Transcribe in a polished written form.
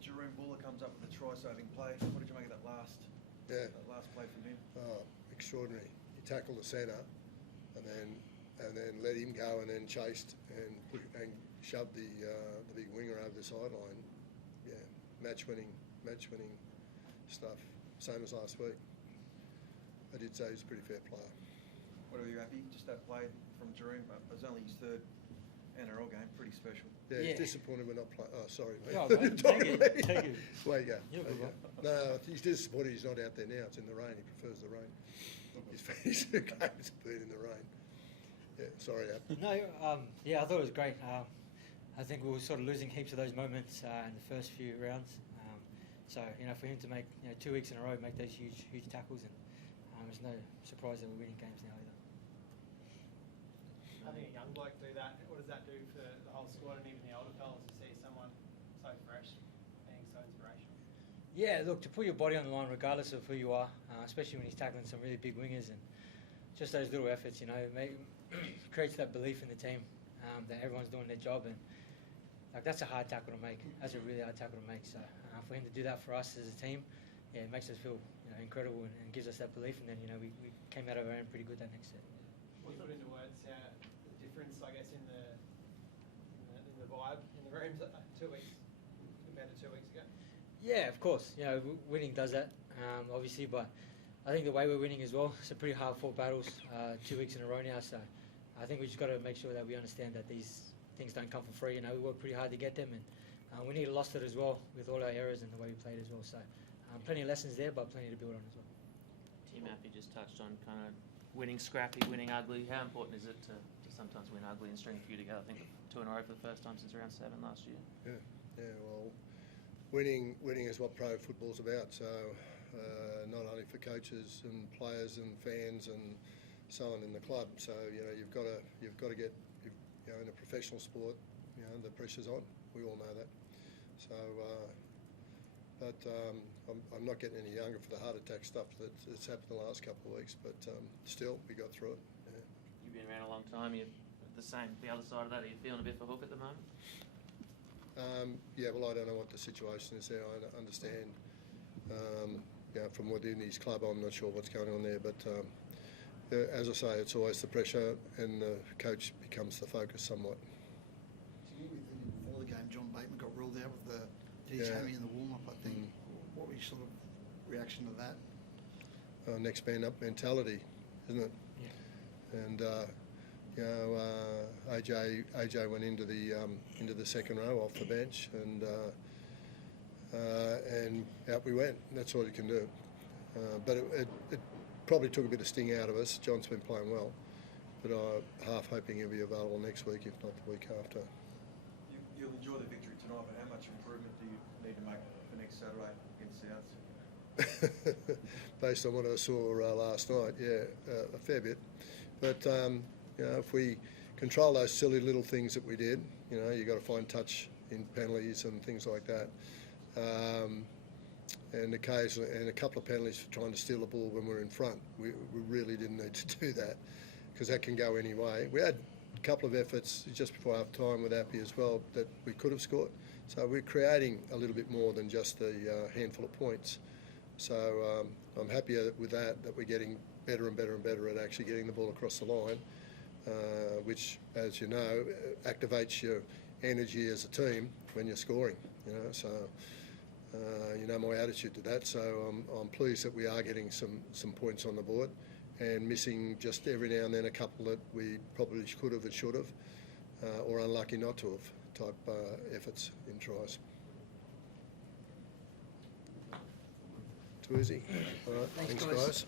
Jerome Buller comes up with a try-saving play. What did you make of that last play from him? Extraordinary. He tackled the centre, and then let him go, and then chased and shoved the big winger over the sideline. Yeah, match winning stuff. Same as last week. I did say he's a pretty fair player. What are you happy? Just that play from Jerome. It was only his third NRL game. Pretty special. Yeah, he's disappointed we're not playing. Oh, sorry, mate. Oh, mate. Take it. Way you go. Go. No, he's disappointed he's not out there now. It's in the rain. He prefers the rain. His games have been in the rain. Yeah, sorry, Ab. No, I thought it was great. I think we were sort of losing heaps of those moments in the first few rounds. So, for him to make 2 weeks in a row, make those huge tackles, and it's no surprise that we're winning games now either. Having a young bloke do that, what does that do for the whole squad and even the older fellas to see someone so fresh being so inspirational? Yeah, look, to put your body on the line regardless of who you are, especially when he's tackling some really big wingers, and just those little efforts, creates that belief in the team that everyone's doing their job, and that's a hard tackle to make. That's a really hard tackle to make. So for him to do that for us as a team, it makes us feel incredible and gives us that belief. And then we came out of our end pretty good that next set. Can you put into words the difference, I guess, in the vibe in the rooms 2 weeks compared to 2 weeks ago? Yeah, of course. Winning does that, obviously, but I think the way we're winning as well, it's a pretty hard-fought battles 2 weeks in a row now. So I think we just got to make sure that we understand that these things don't come for free. We work pretty hard to get them, and we need to lost it as well with all our errors and the way we played as well. So plenty of lessons there, but plenty to build on as well. Tim, you just touched on kind of winning scrappy, winning ugly. How important is it to sometimes win ugly and string a few together? I think 2 in a row for the first time since round 7 last year. Yeah. Well, winning is what pro football's about. So not only for coaches and players and fans and so on in the club. So you've got to get in a professional sport. The pressure's on. We all know that. So. But I'm not getting any younger for the heart attack stuff that's happened the last couple of weeks. But still, we got through it. Yeah. You've been around a long time. You're the other side of that. Are you feeling a bit for hook at the moment? Well, I don't know what the situation is there. I understand. From within his club, I'm not sure what's going on there. But as I say, it's always the pressure, and the coach becomes the focus somewhat. Before the game, John Bateman got ruled out with the hammy in the warm-up, I think. What was your sort of reaction to that? Next man up mentality, isn't it? Yeah. And AJ went into the second row off the bench, and out we went. That's all you can do. But it probably took a bit of sting out of us. John's been playing well, but I'm half hoping he'll be available next week, if not the week after. You'll enjoy the victory tonight, but how much improvement do you need to make for next Saturday against Souths? Based on what I saw last night, a fair bit. But if we control those silly little things that we did, you got to find touch in penalties and things like that. And occasionally, and a couple of penalties for trying to steal the ball when we're in front. We really didn't need to do that, because that can go any way. We had a couple of efforts just before half time with Appy as well that we could have scored. So we're creating a little bit more than just the handful of points. So I'm happy with that we're getting better and better and better at actually getting the ball across the line, which, as you know, activates your energy as a team when you're scoring. So my attitude to that. So I'm pleased that we are getting some points on the board, and missing just every now and then a couple that we probably could have and should have, or unlucky not to have type efforts in tries. Too easy. All right, thanks guys.